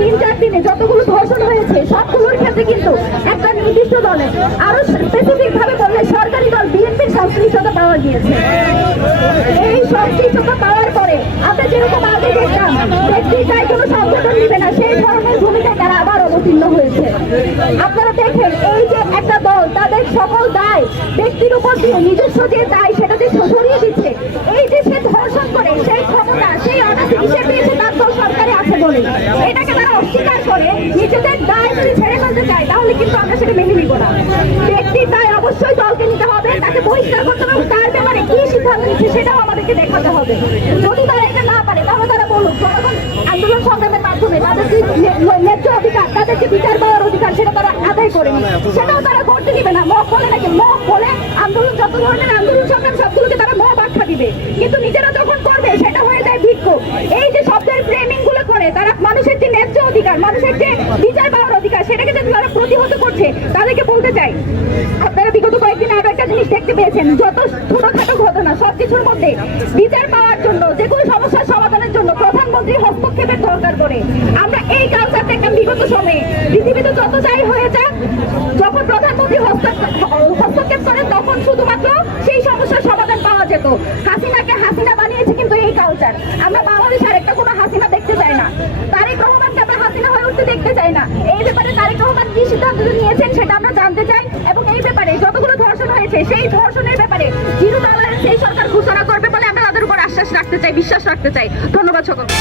3-4 দিনে যতগুলো ধর্ষণ হয়েছে সবগুলোর ক্ষেত্রে কিন্তু একটা নির্দিষ্ট দলে, আরো স্পেসিফিক ভাবে বললে সরকারি দল বিএনপির সংশ্লিষ্টতা পাওয়া গিয়েছে। এই সংশ্লিষ্টতা পাওয়ার পরে আমরা যেরকম আগে দেখতাম ব্যক্তি চাই কোনো সংগঠন দিবে না, সেই ধরনের ভূমিকায় তারা আবার অবতীর্ণ হয়েছে। আপনারা দেখেন এই যে একটা দল তাদের সকল দায় ব্যক্তির উপর দিয়ে নিজস্ব যে দায় সেটা যে সরিয়ে দিচ্ছে, এই যে সে ধর্ষণ করে সেই ক্ষমতা সেই অনাথ হিসেবে এসে তার দল সরকারে আছে বলে এটাকে তারা অস্বীকার করে নিজেদের দায় যদি ছেড়ে ফেলতে চায় তাহলে কিন্তু আমরা সেটা মেনে নিব না। ব্যক্তির দায় অবশ্যই দলকে নিতে হবে, তাকে বহিষ্কার করতে হবে, তার ব্যাপারে কি সিদ্ধান্ত নিচ্ছে সেটাও আমাদেরকে দেখাতে হবে। যদি তারা এটা না পারে তাহলে তারা বলুক জনগণ আন্দোলন সংগ্রামের মাধ্যমে তাদের যে ন্যায্য অধিকার, তাদের যে বিচার পাওয়ার অধিকার সেটা তারা আদায় করেনি, সেটাও তারা করতে দিবে না। মব বলে নাকি মব বলে আন্দোলন, যত ধরনের আন্দোলন সংগ্রাম সবগুলোকে তারা মব আখ্যা দিবে, কিন্তু নিজেরা যখন করবে সেটা হয়ে যায় বিক্ষোভ। এই যে শব্দের ফ্রেমিং গুলো করে তারা মানুষের যে ন্যায্য অধিকার, মানুষের যে বিচার পাওয়ার অধিকার সেটাকে যদি তারা প্রতিহত করছে তাদেরকে বলতে চাই, আপনারা বিগত কয়েকদিন আরো একটা জিনিস দেখতে পেয়েছেন, যত ছোটখাটো ঘটনা সবকিছুর মধ্যে বিচার পাওয়ার জন্য, যে কোনো সমস্যার সমাধানের জন্য প্রধানমন্ত্রী হস্তক্ষেপের দরকার করে। আমরা এই কালচার দেখলাম বিগত সময়ে, পৃথিবীতে যত যাই হয়ে যাক, যখন প্রধানমন্ত্রী হস্তক্ষেপ করেন তখন শুধুমাত্র সেই সমস্যার সমাধান পাওয়া যেত। হাসিনাকে হাসিনা বানিয়েছে কিন্তু এই কালচার। আমরা বাংলাদেশ আর একটা কোনো হাসিনা দেখতে চাই না, তারেক রহমানকে আমরা হাসিনা হয়ে উঠতে দেখতে চাই না। এই ব্যাপারে তারেক রহমান কি সিদ্ধান্ত নিয়েছেন সেটা আমরা জানতে চাই, এবং এই ব্যাপারে যতগুলো ধর্ষণ হয়েছে সেই ধর্ষণের ব্যাপারে জিরো টলারেন্স সেই সরকার ঘোষণা করবে বলে আমরা তাদের উপর আশ্বাস রাখতে চাই, বিশ্বাস রাখতে চাই। ধন্যবাদ সকলকে।